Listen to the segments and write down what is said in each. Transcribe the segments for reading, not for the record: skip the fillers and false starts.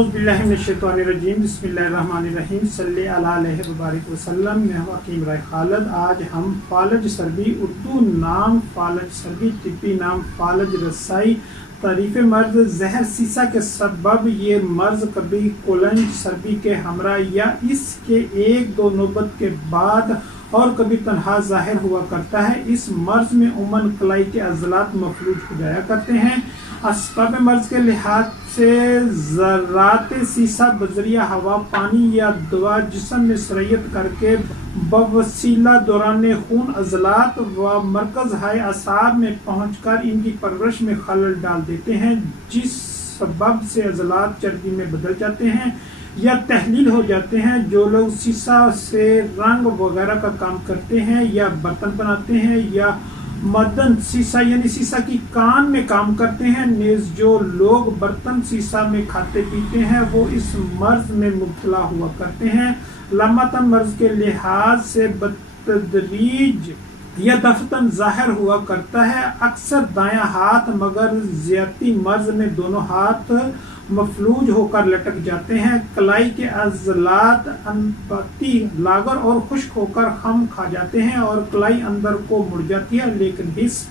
اعوذ باللہ من الشیطان الرجیم بسم اللہ الرحمن الرحیم صلی اللہ علیہ وبارک وسلم۔ میں ہوں حکیم رائے خالد۔ آج ہم فالج سربی اردو نام فالج سربی، طبی نام فالج رسائی، تعریف مرض زہر سیسا کے سبب۔ یہ مرض کبھی کولنج سربی کے ہمراہ یا اس کے ایک دو نوبت کے بعد اور کبھی تنہا ظاہر ہوا کرتا ہے۔ اس مرض میں عموماً کلائی کے عضلات مفلوج ہو جایا کرتے ہیں۔ اسباب مرض کے لحاظ سے ذرات سیسا بذریعہ ہوا، پانی یا دوا جسم میں سرایت کر کے بوسیلہ دوران خون عضلات و مرکز ہائے اعصاب میں پہنچ کر ان کی پرورش میں خلل ڈال دیتے ہیں، جس سبب سے عضلات چربی میں بدل جاتے ہیں یا تحلیل ہو جاتے ہیں۔ جو لوگ سیسا سے رنگ وغیرہ کا کام کرتے ہیں یا برتن بناتے ہیں یا مدن سیسا یعنی سیسا کی کان میں کام کرتے ہیں، نیز جو لوگ برتن سیسا میں کھاتے پیتے ہیں، وہ اس مرض میں مبتلا ہوا کرتے ہیں۔ علامات مرض کے لحاظ سے بتدریج یا دفتن ظاہر ہوا کرتا ہے، اکثر دایاں ہاتھ، مگر زیادتی مرض میں دونوں ہاتھ مفلوج ہو کر لٹک جاتے ہیں۔ کلائی کے عضلات انپاتی، لاغر اور خشک ہو کر خم کھا جاتے ہیں اور کلائی اندر کو مڑ جاتی ہے، لیکن حص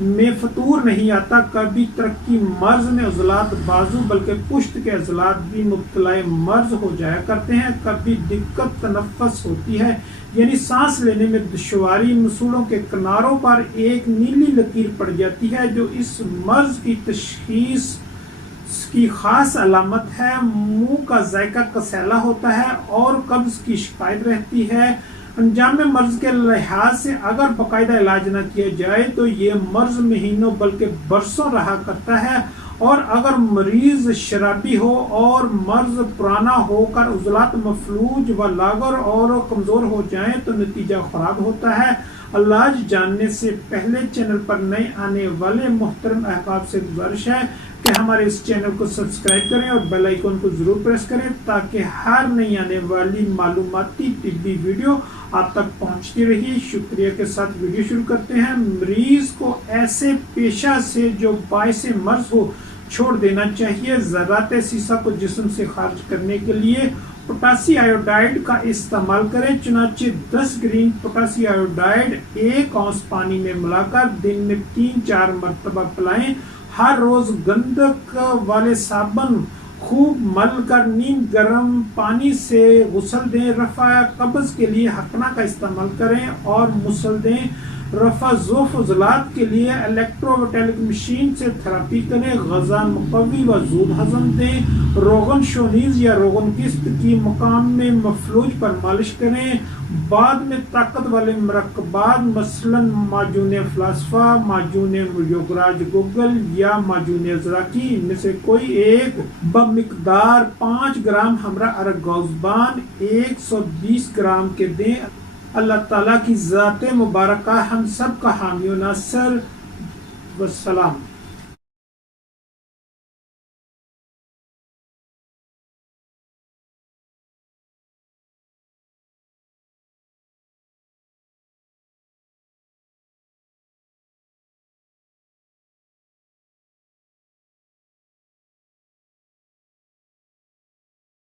میں فطور نہیں آتا۔ کبھی ترقی مرض میں عضلات بازو بلکہ پشت کے عضلات بھی مبتلا مرض ہو جایا کرتے ہیں۔ کبھی دقت تنفس ہوتی ہے یعنی سانس لینے میں دشواری۔ مسوڑوں کے کناروں پر ایک نیلی لکیر پڑ جاتی ہے جو اس مرض کی تشخیص کی خاص علامت ہے۔ منہ کا ذائقہ کسیلا ہوتا ہے اور قبض کی شکایت رہتی ہے۔ انجام مرض کے لحاظ سے اگر باقاعدہ علاج نہ کیا جائے تو یہ مرض مہینوں بلکہ برسوں رہا کرتا ہے، اور اگر مریض شرابی ہو اور مرض پرانا ہو کر عضلات مفلوج و لاغر اور کمزور ہو جائیں تو نتیجہ خراب ہوتا ہے۔ علاج جاننے سے پہلے چینل پر نئے آنے والے محترم احباب سے گزارش ہے کہ ہمارے اس چینل کو سبسکرائب کریں اور بیل آئیکن کو ضرور پریس کریں تاکہ ہر نئی آنے والی معلوماتی طبی ویڈیو آپ تک پہنچتی رہی۔ شکریہ کے ساتھ ویڈیو شروع کرتے ہیں۔ مریض کو ایسے پیشہ سے جو باعث مرض ہو چھوڑ دینا چاہیے۔ ذرات سیسا کو جسم سے خارج کرنے کے لیے پوٹاسی آیوڈائڈ کا استعمال کریں، چنانچہ 10 گرین پوٹاسی آیوڈائڈ 1 اونس پانی میں ملا کر دن میں 3-4 مرتبہ پلائیں۔ ہر روز گندک والے صابن خوب مل کر نیم گرم پانی سے غسل دیں۔ رفع قبض کے لیے ہکنا کا استعمال کریں اور مسل دیں۔ رفع ضعف عضلات کے لیے الیکٹروویٹالک مشین سے تھراپی کریں۔ غذا مقوی و زود ہضم دیں۔ روغن شونیز یا روغن قسط کی مقام میں مفلوج پر مالش کریں۔ بعد میں طاقت والے مرکبات مثلاً معجون فلاسفا، معجون یوگراج گوگل یا معجون ازراکی، ان میں سے کوئی ایک بمقدار 5 گرام ہمراہ ارگوزبان 120 گرام کے دیں۔ اللہ تعالیٰ کی ذات مبارکہ ہم سب کا حامی و ناصر۔ والسلام۔